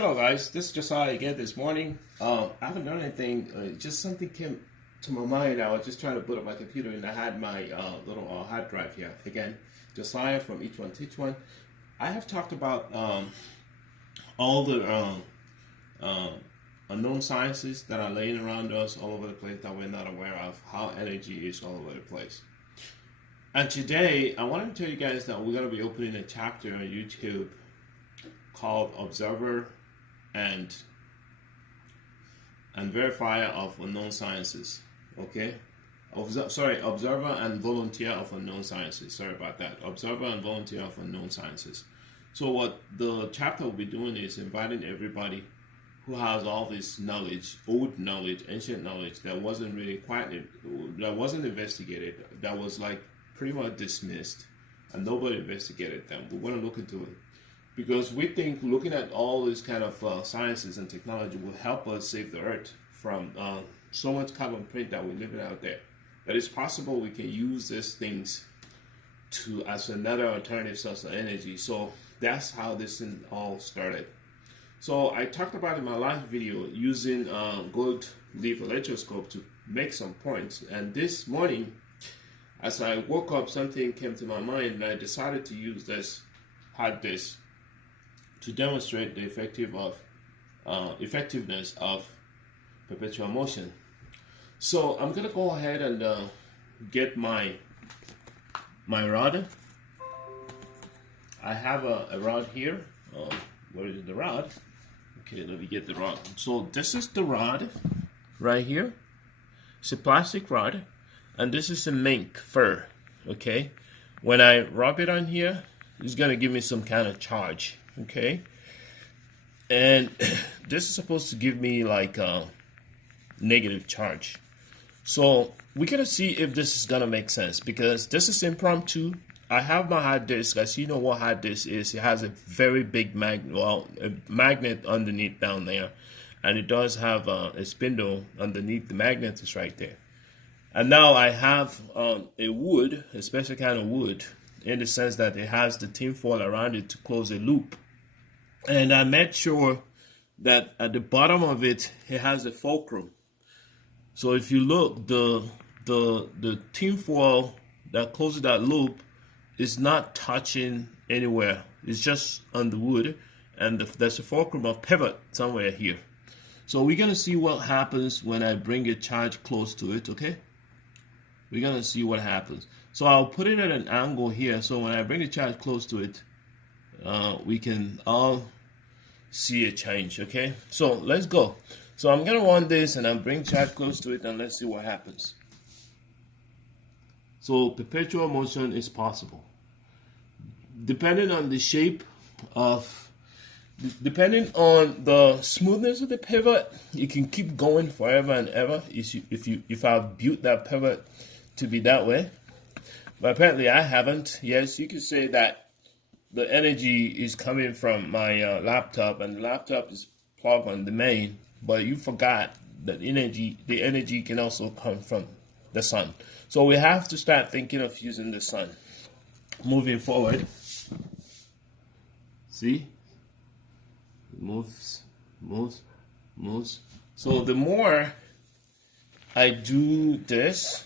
Hello guys, this is Josiah again this morning. I haven't done anything, just something came to my mind. I was just trying to boot up my computer and I had my little hard drive here. Again, Josiah from Each One Teach One. I have talked about all the unknown sciences that are laying around us all over the place that we're not aware of, how energy is all over the place. And today, I want to tell you guys that we're going to be opening a chapter on YouTube called Observer and Verifier of Unknown Sciences. Okay? Observer and Volunteer of Unknown Sciences. Sorry about that. Observer and Volunteer of Unknown Sciences. So what the chapter will be doing is inviting everybody who has all this knowledge, old knowledge, ancient knowledge that wasn't really that wasn't investigated, that was like pretty much dismissed, and nobody investigated them. We want to look into it because we think looking at all these kind of sciences and technology will help us save the earth from so much carbon print that we're living out there. That it's possible we can use these things as another alternative source of energy. So that's how this thing all started. So I talked about in my last video using gold leaf electroscope to make some points. And this morning, as I woke up, something came to my mind, and I decided to use this hard disk to demonstrate the effectiveness of perpetual motion. So I'm gonna go ahead and get my rod. I have a rod here. Where is the rod? Okay, let me get the rod. So this is the rod right here. It's a plastic rod, and this is a mink fur. Okay, when I rub it on here, it's gonna give me some kind of charge. Okay, and this is supposed to give me like a negative charge. So we're gonna see if this is gonna make sense, because this is impromptu. I have my hard disk. As you know what hard disk is, it has a very big magnet underneath down there, and it does have a spindle underneath. The magnet is right there. And now I have a wood, a special kind of wood, in the sense that it has the tinfoil around it to close a loop. And I made sure that at the bottom of it, it has a fulcrum. So if you look, the tinfoil that closes that loop is not touching anywhere. It's just on the wood, and there's a fulcrum of pivot somewhere here. So we're gonna see what happens when I bring a charge close to it. Okay, we're gonna see what happens. So I'll put it at an angle here, so when I bring the charge close to it, we can all see a change. Okay, so let's go. So I'm gonna run this, and I'll bring charge close to it, and let's see what happens. So perpetual motion is possible. Depending on the shape depending on the smoothness of the pivot, you can keep going forever and ever if I've built that pivot to be that way. But apparently I haven't. Yes, you could say that the energy is coming from my laptop, and the laptop is plugged on the main, but you forgot that the energy can also come from the sun. So we have to start thinking of using the sun moving forward. See? Moves. So the more I do this,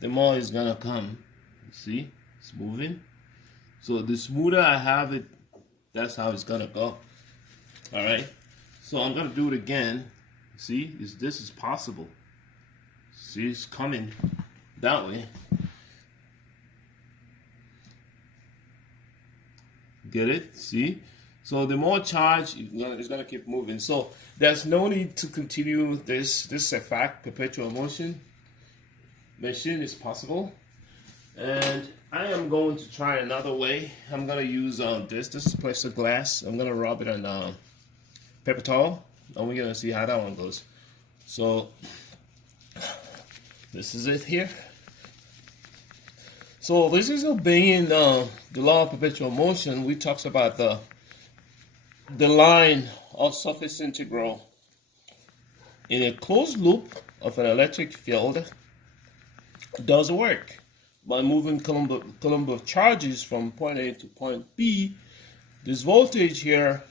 the more it's gonna come. See? It's moving. So the smoother I have it, that's how it's gonna go. Alright? So I'm gonna do it again. See? This is possible. See, it's coming that way. Get it? See? So the more charge, it's gonna keep moving. So there's no need to continue this. This is a fact. Perpetual motion machine is possible. And I am going to try another way. I'm gonna use this. This is plexiglass. I'm gonna rub it on paper towel, and we're gonna see how that one goes. So this is it here. So this is obeying the law of perpetual motion. We talked about the line of surface integral in a closed loop of an electric field does work by moving coulomb of charges from point A to point B. This voltage here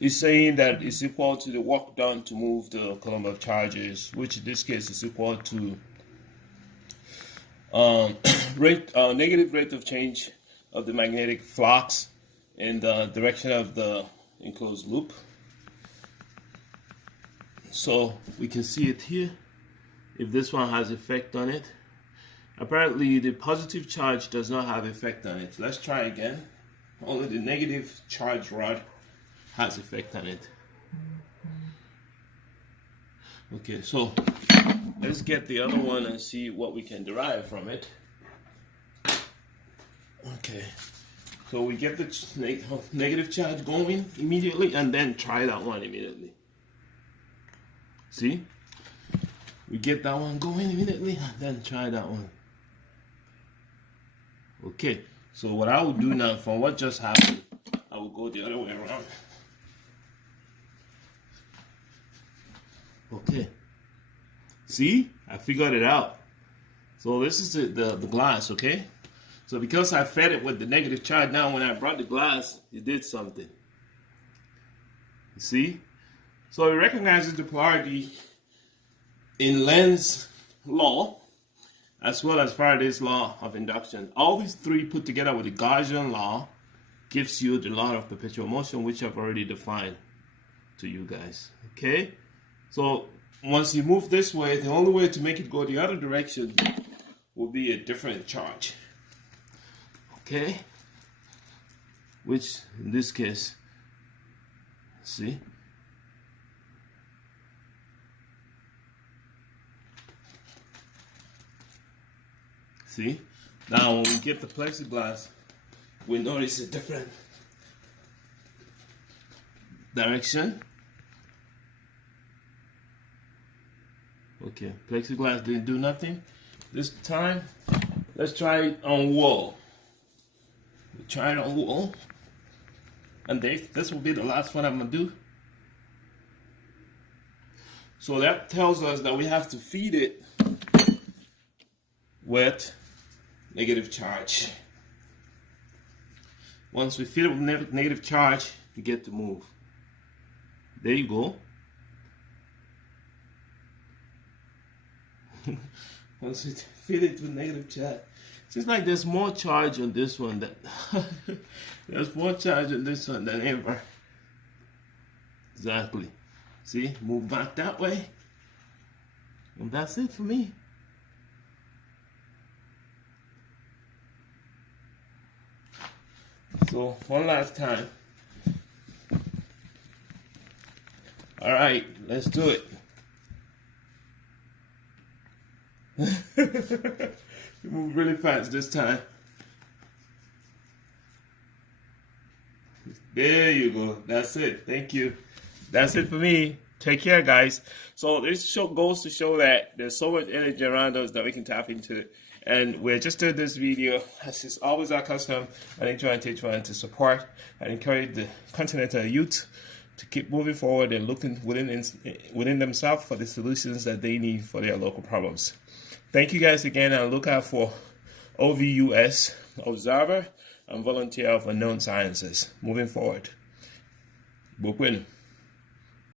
is saying that it's equal to the work done to move the column of charges, which in this case is equal to negative rate of change of the magnetic flux in the direction of the enclosed loop. So we can see it here. If this one has effect on it, apparently the positive charge does not have effect on it. Let's try again. Only the negative charge rod has effect on it. Okay, so let's get the other one and see what we can derive from it. Okay, so we get the negative charge going immediately and then try that one immediately. See? We get that one going immediately and then try that one. Okay, so what I will do now from what just happened, I will go the other way around. Okay, see, I figured it out. So this is the glass, okay? So because I fed it with the negative charge, now when I brought the glass, it did something. You see? So it recognizes the polarity in Lenz's law, as well as Faraday's law of induction. All these three put together with the Gaussian law gives you the law of perpetual motion, which I've already defined to you guys. Okay? So once you move this way, the only way to make it go the other direction will be a different charge. Okay? Which in this case, see? See? Now when we get the plexiglass, we notice a different direction. Okay, plexiglass didn't do nothing. This time, let's try it on wall. We try it on wall. And this will be the last one I'm gonna do. So that tells us that we have to feed it with negative charge. Once we feed it with negative charge, we get to move. There you go. Once we feed it with negative charge, seems like there's more charge on this one than there's more charge on this one than ever. Exactly. See, move back that way, and that's it for me. So one last time. All right, let's do it. You move really fast this time. There you go. That's it. Thank you. That's it for me. Take care, guys. So this show goes to show that there's so much energy around us that we can tap into. And we're just doing this video, as is always our custom, and trying to support and encourage the continental youth to keep moving forward and looking within themselves for the solutions that they need for their local problems. Thank you guys again, and look out for OVUS, Observer and Volunteer of Unknown Sciences, moving forward. Bukwin.